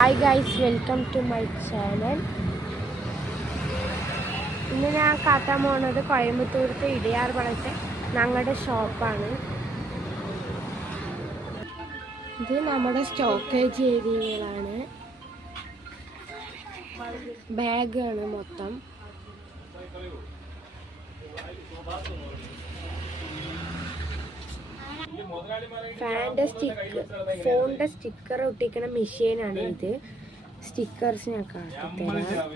Hi guys, welcome to my channel. ഇന്ന് ഞാൻ കാട്ടാൻ പോകുന്നത് കോയമ്പത്തൂരത്തെ ഇടയാർപാളത്തെ ഞങ്ങളുടെ ഷോപ്പാണ്. ഇത് നമ്മുടെ സ്റ്റോക്കേജ് ഏരിയകളാണ്. ബാഗാണ് മൊത്തം. ഫോണിൻ്റെ സ്റ്റിക്കർ ഒട്ടിക്കുന്ന മെഷീനാണ് ഇത്. സ്റ്റിക്കേഴ്സ് ഞാൻ കാട്ടിത്തരാം.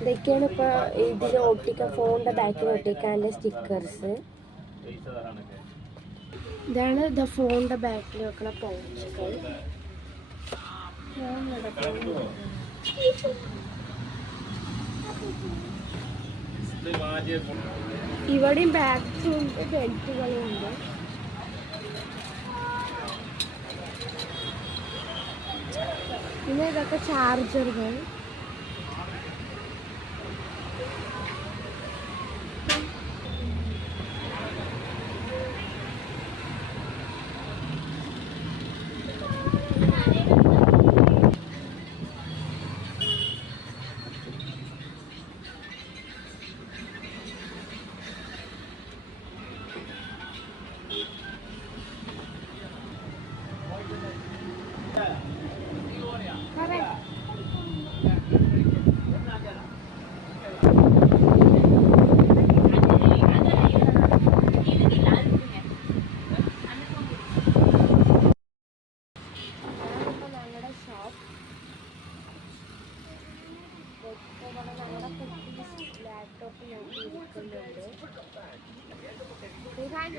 ഇതൊക്കെയാണ് ഇപ്പോൾ ഇതിൽ ഒട്ടിക്കാൻ, ഫോണിൻ്റെ ബാക്കിൽ ഒട്ടിക്കാൻ്റെ സ്റ്റിക്കേഴ്സ്. ഇതാണ് ഇത് ഫോണിൻ്റെ ബാക്കിൽ വെക്കുന്ന പൗച്ചുകൾ. ഇവിടെയും ബാഗ്സും ഉണ്ട്, ബെൽറ്റുകളും ഉണ്ട്. പിന്നെ ഇതൊക്കെ ചാർജറുകൾ. ലാപ്ടോപ്പ് നോക്കിയിരിക്കുന്നുണ്ട്.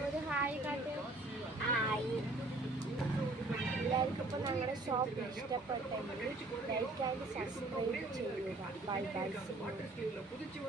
ഒരു ഹായ് കാട്ട്. എല്ലാവർക്കും ഇപ്പോൾ ഞങ്ങളുടെ ഷോപ്പ് ഇഷ്ടപ്പെട്ടെങ്കിൽ ലൈക്ക് ആൻഡ് സബ്സ്ക്രൈബ് ചെയ്യുക. Bye bye.